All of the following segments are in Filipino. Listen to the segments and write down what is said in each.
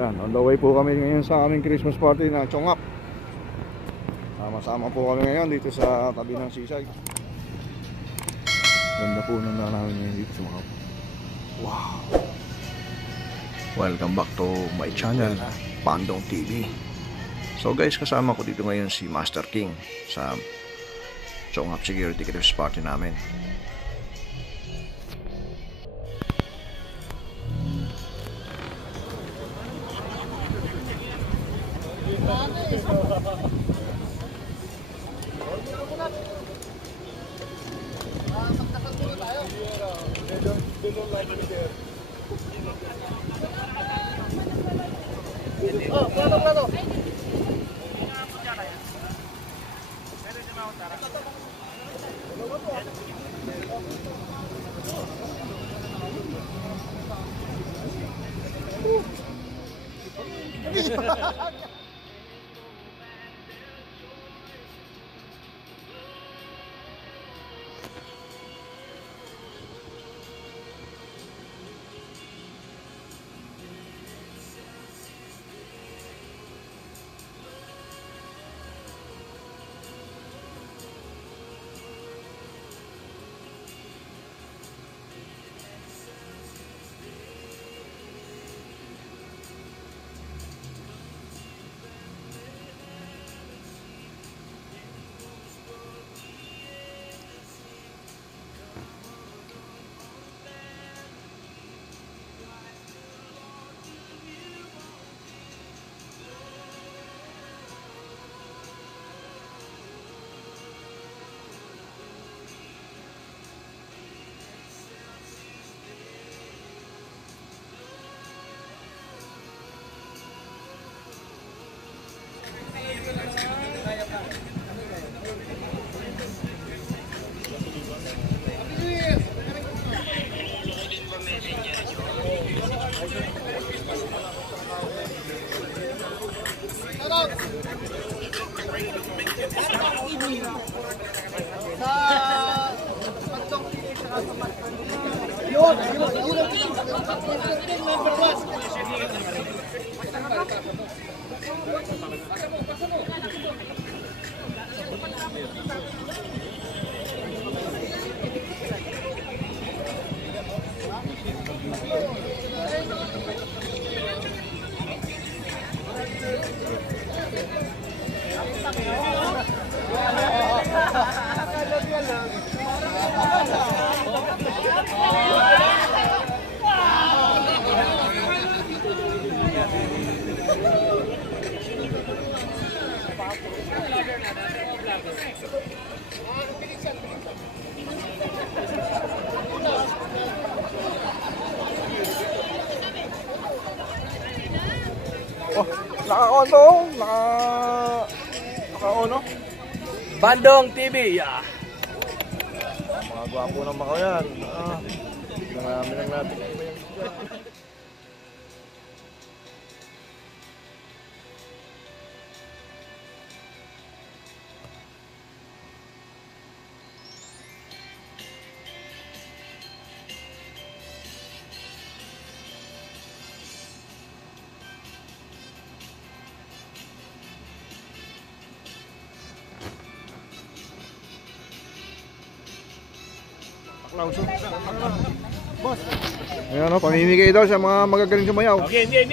Ayan, on the way po kami ngayon sa aming Christmas party na Chongap. Sama-sama po kami ngayon dito sa tabi ng seaside. Ganda po nung namin ngayon dito sa Macau. Wow! Welcome back to my channel, Pandong TV. So guys, kasama ko dito ngayon si Master King sa Chongap Security Christmas party namin. Oh, naka-on to, naka-on, no? Pandong TV, ya. Mga gwapo ng Macau yan. Marami lang natin. Boss. Ayan o, pamimigay daw sa mga magagaling sumayaw. Okay, hindi.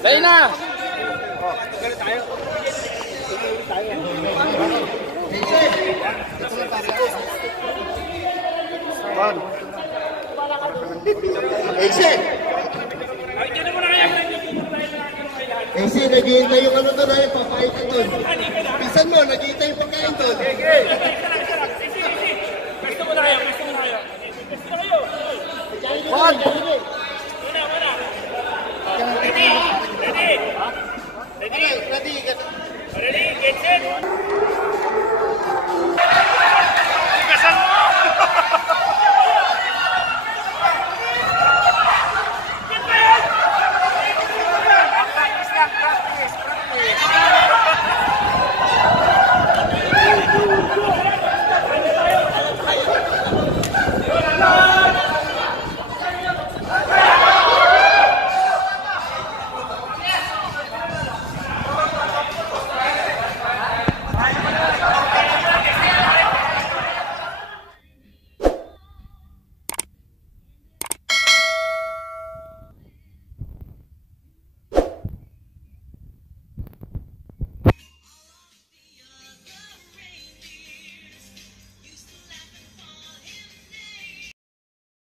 Dahil na! Kasi naghihintay yung ano doon ay papait doon. Pisan mo, naghihintay yung pagkain doon.